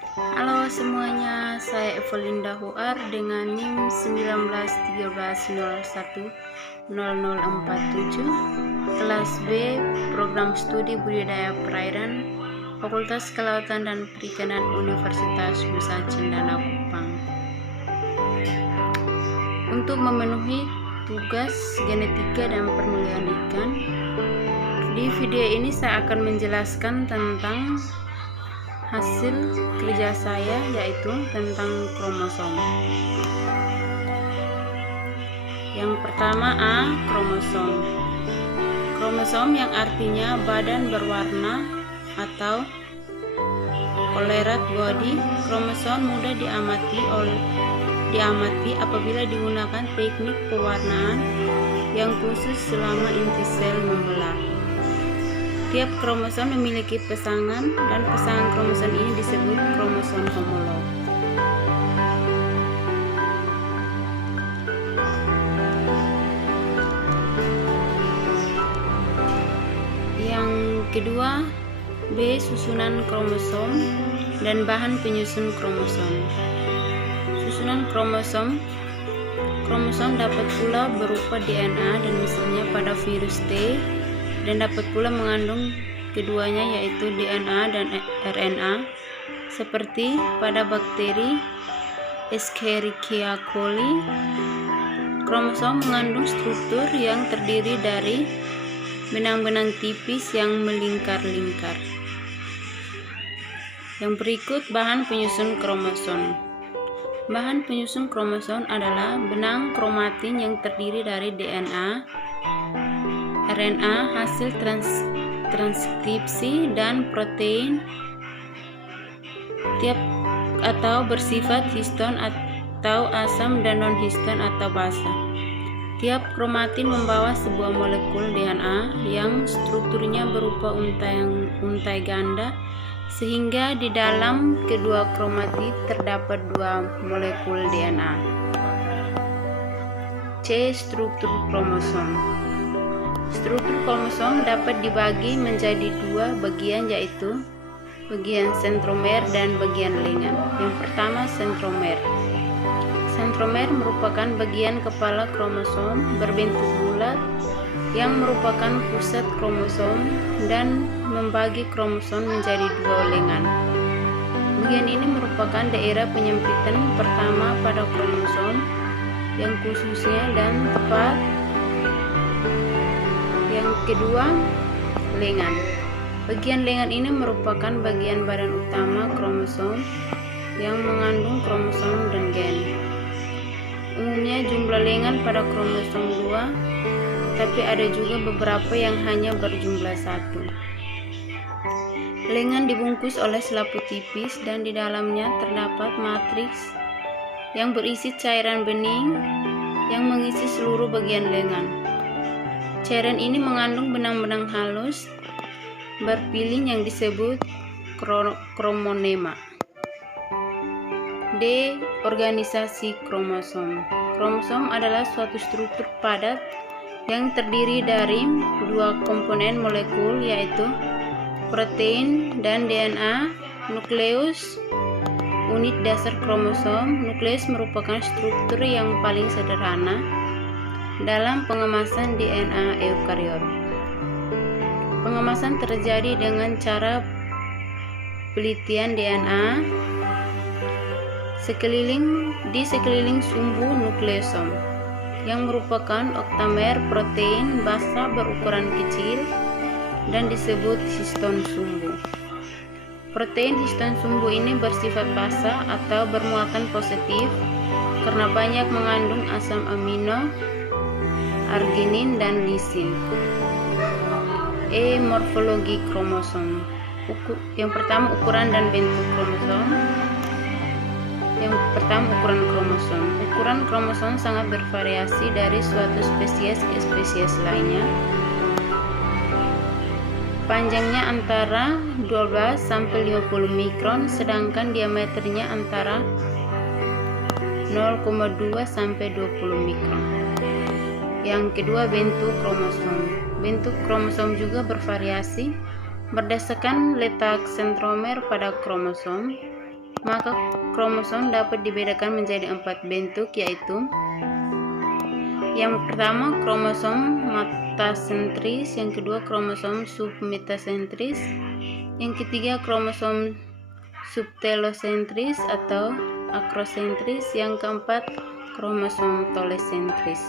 Halo semuanya, saya Evelinda Huar dengan NIM 1913010047, kelas B, Program Studi Budidaya Perairan, Fakultas Kelautan dan Perikanan Universitas Nusa Cendana Kupang. Untuk memenuhi tugas genetika dan permulaan ikan, di video ini saya akan menjelaskan tentang hasil kerja saya, yaitu tentang kromosom. Yang pertama A, kromosom. Kromosom yang artinya badan berwarna atau colored body. Kromosom mudah diamati apabila digunakan teknik pewarnaan yang khusus selama inti sel membelah. Tiap kromosom memiliki pasangan dan pasangan kromosom ini disebut kromosom homolog. Yang kedua, B, susunan kromosom dan bahan penyusun kromosom. Susunan kromosom dapat pula berupa DNA dan misalnya pada virus T, dan dapat pula mengandung keduanya, yaitu DNA dan RNA, seperti pada bakteri Escherichia coli. Kromosom mengandung struktur yang terdiri dari benang-benang tipis yang melingkar-lingkar. Yang berikut bahan penyusun kromosom. Bahan penyusun kromosom adalah benang kromatin yang terdiri dari DNA, RNA hasil transkripsi, dan protein tiap atau bersifat histon atau asam dan non-histon atau basa. Tiap kromatin membawa sebuah molekul DNA yang strukturnya berupa untai ganda, sehingga di dalam kedua kromatin terdapat dua molekul DNA. C, struktur kromosom. Struktur kromosom dapat dibagi menjadi dua bagian, yaitu bagian sentromer dan bagian lengan. Yang pertama, sentromer. Sentromer merupakan bagian kepala kromosom berbentuk bulat yang merupakan pusat kromosom dan membagi kromosom menjadi dua lengan. Bagian ini merupakan daerah penyempitan pertama pada kromosom yang khususnya dan tepat. Yang kedua, lengan. Bagian lengan ini merupakan bagian badan utama kromosom yang mengandung kromosom dan gen. Umumnya jumlah lengan pada kromosom 2, tapi ada juga beberapa yang hanya berjumlah 1. Lengan dibungkus oleh selaput tipis dan di dalamnya terdapat matriks yang berisi cairan bening yang mengisi seluruh bagian lengan. Cairan ini mengandung benang-benang halus berpilin yang disebut kromonema. D, organisasi kromosom. Kromosom adalah suatu struktur padat yang terdiri dari dua komponen molekul, yaitu protein dan DNA. Nukleus, unit dasar kromosom. Nukleus merupakan struktur yang paling sederhana dalam pengemasan DNA eukariot. Pengemasan terjadi dengan cara pelitian DNA di sekeliling sumbu nukleosom yang merupakan oktamer protein basa berukuran kecil dan disebut histon sumbu. Protein histon sumbu ini bersifat basa atau bermuatan positif karena banyak mengandung asam amino, arginin, dan lisin. E, morfologi kromosom. Yang pertama, ukuran dan bentuk kromosom. Yang pertama, ukuran kromosom. Ukuran kromosom sangat bervariasi dari suatu spesies ke spesies lainnya. Panjangnya antara 12 sampai 50 mikron, sedangkan diameternya antara 0,2 sampai 20 mikron. Yang kedua, bentuk kromosom. Bentuk kromosom juga bervariasi berdasarkan letak sentromer pada kromosom. maka kromosom dapat dibedakan menjadi 4 bentuk, yaitu yang pertama kromosom metasentris, yang kedua kromosom submetasentris, yang ketiga kromosom subtelosentris atau akrosentris, yang keempat kromosom telosentris.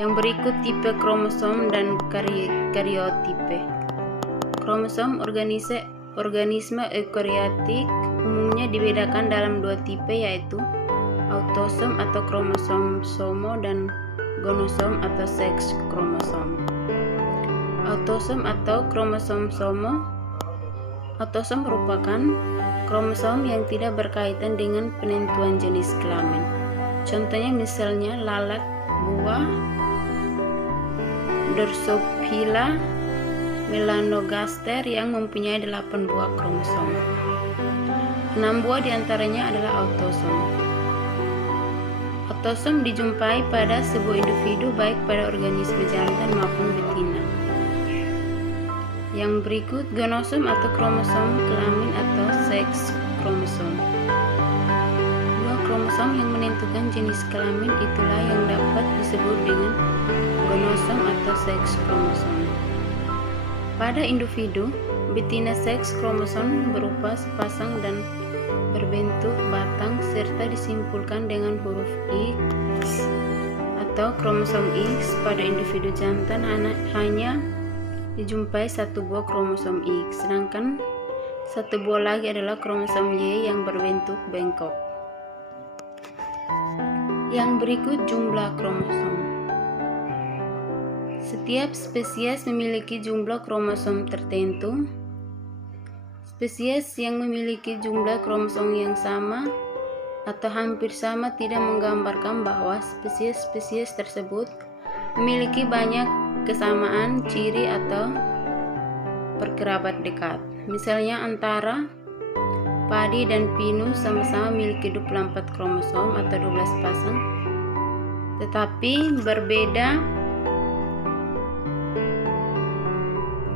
Yang berikut tipe kromosom dan karyotipe. Kromosom organisme eukariotik umumnya dibedakan dalam 2 tipe, yaitu autosom atau kromosom somo dan gonosom atau seks kromosom. Autosom atau kromosom somo. Autosom merupakan kromosom yang tidak berkaitan dengan penentuan jenis kelamin. Contohnya misalnya lalat, buah, Drosophila melanogaster yang mempunyai 8 buah kromosom. 6 buah diantaranya adalah autosom. Autosom dijumpai pada sebuah individu baik pada organisme jantan maupun betina. Yang berikut gonosom atau kromosom kelamin atau seks kromosom. Dua kromosom yang menentukan jenis kelamin itulah yang dapat disebut dengan gonosom atau seks kromosom. Pada individu betina, seks kromosom berupa sepasang dan berbentuk batang serta disimpulkan dengan huruf X atau kromosom X. Pada individu jantan hanya dijumpai 1 buah kromosom X, sedangkan 1 buah lagi adalah kromosom Y yang berbentuk bengkok. Yang berikut jumlah kromosom. Setiap spesies memiliki jumlah kromosom tertentu. Spesies yang memiliki jumlah kromosom yang sama atau hampir sama tidak menggambarkan bahwa spesies-spesies tersebut memiliki banyak kesamaan ciri atau berkerabat dekat. Misalnya antara padi dan pinus sama-sama memiliki 24 kromosom atau 12 pasang, tetapi berbeda.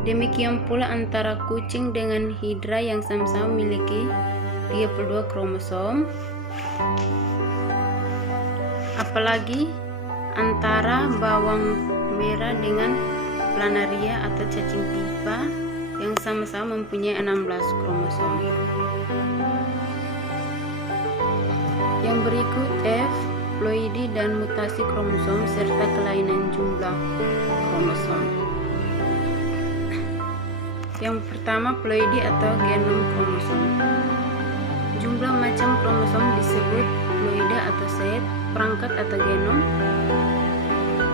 Demikian pula antara kucing dengan hidra yang sama-sama memiliki 32 kromosom. Apalagi antara bawang merah dengan planaria atau cacing pipa yang sama-sama mempunyai 16 kromosom. Yang berikut F, ploidi dan mutasi kromosom serta kelainan jumlah kromosom. Yang pertama ploidi atau genom kromosom. Jumlah macam kromosom disebut ploida atau set, perangkat atau genom.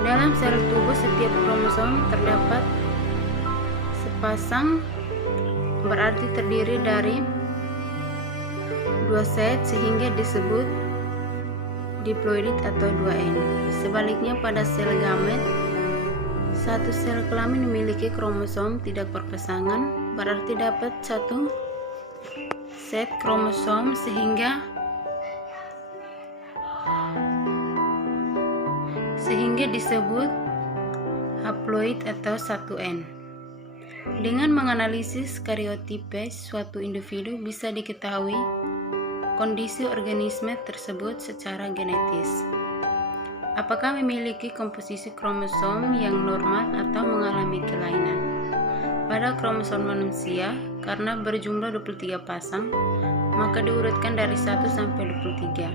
Dalam sel tubuh setiap kromosom terdapat sepasang, berarti terdiri dari 2 set sehingga disebut diploidit atau 2N. Sebaliknya pada sel gamet, 1 sel kelamin memiliki kromosom tidak berpasangan, berarti dapat 1 set kromosom sehingga disebut haploid atau 1N. Dengan menganalisis karyotipe suatu individu bisa diketahui kondisi organisme tersebut secara genetis. Apakah memiliki komposisi kromosom yang normal atau mengalami kelainan? Pada kromosom manusia, karena berjumlah 23 pasang, maka diurutkan dari 1 sampai 23.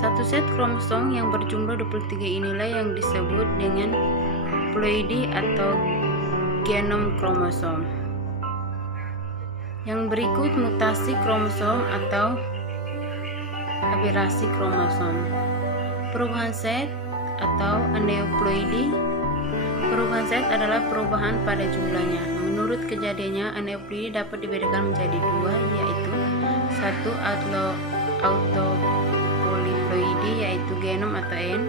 1 set kromosom yang berjumlah 23 inilah yang disebut dengan ploidi atau genom kromosom. Yang berikut mutasi kromosom atau aberasi kromosom. Perubahan set atau aneuploidi. Perubahan set adalah perubahan pada jumlahnya. Menurut kejadiannya, aneuploidi dapat dibedakan menjadi 2, yaitu 1 autopoliploidi yaitu genom atau N.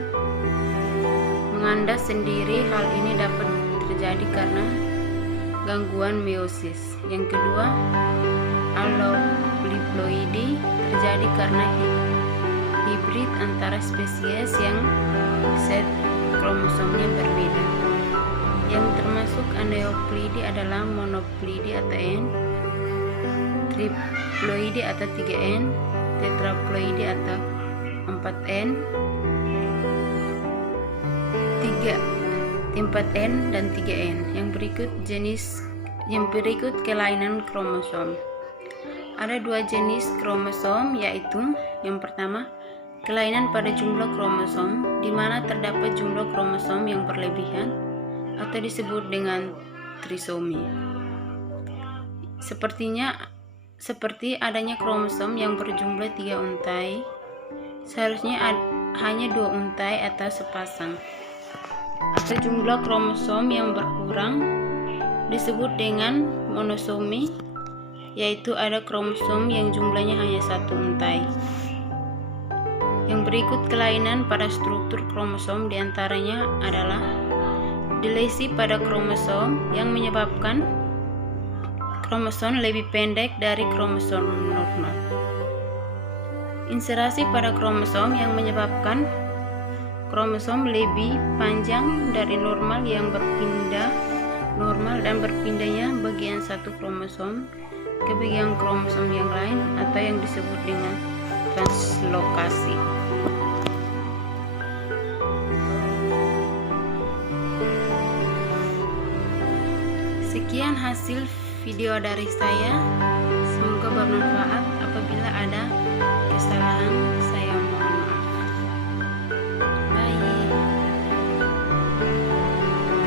Mengandas sendiri, hal ini dapat terjadi karena gangguan meiosis. Yang kedua, allopliploidi terjadi karena hibrid antara spesies yang set kromosomnya berbeda. Yang termasuk aneuploidi adalah monoploidi atau N, triploide atau 3N, tetraploide atau 4N, 4N dan 3N. Yang berikut kelainan kromosom. Ada dua jenis kromosom, yaitu yang pertama, kelainan pada jumlah kromosom, di mana terdapat jumlah kromosom yang berlebihan atau disebut dengan trisomi. Seperti adanya kromosom yang berjumlah 3 untai, seharusnya hanya 2 untai atau sepasang. Atau jumlah kromosom yang berkurang disebut dengan monosomi, yaitu ada kromosom yang jumlahnya hanya 1 untai. Yang berikut kelainan pada struktur kromosom diantaranya adalah delesi pada kromosom yang menyebabkan kromosom lebih pendek dari kromosom normal. Inserasi pada kromosom yang menyebabkan kromosom lebih panjang dari normal dan berpindahnya bagian satu kromosom ke bagian kromosom yang lain atau yang disebut dengan translokasi. Sekian hasil video dari saya, semoga bermanfaat. Apabila ada kesalahan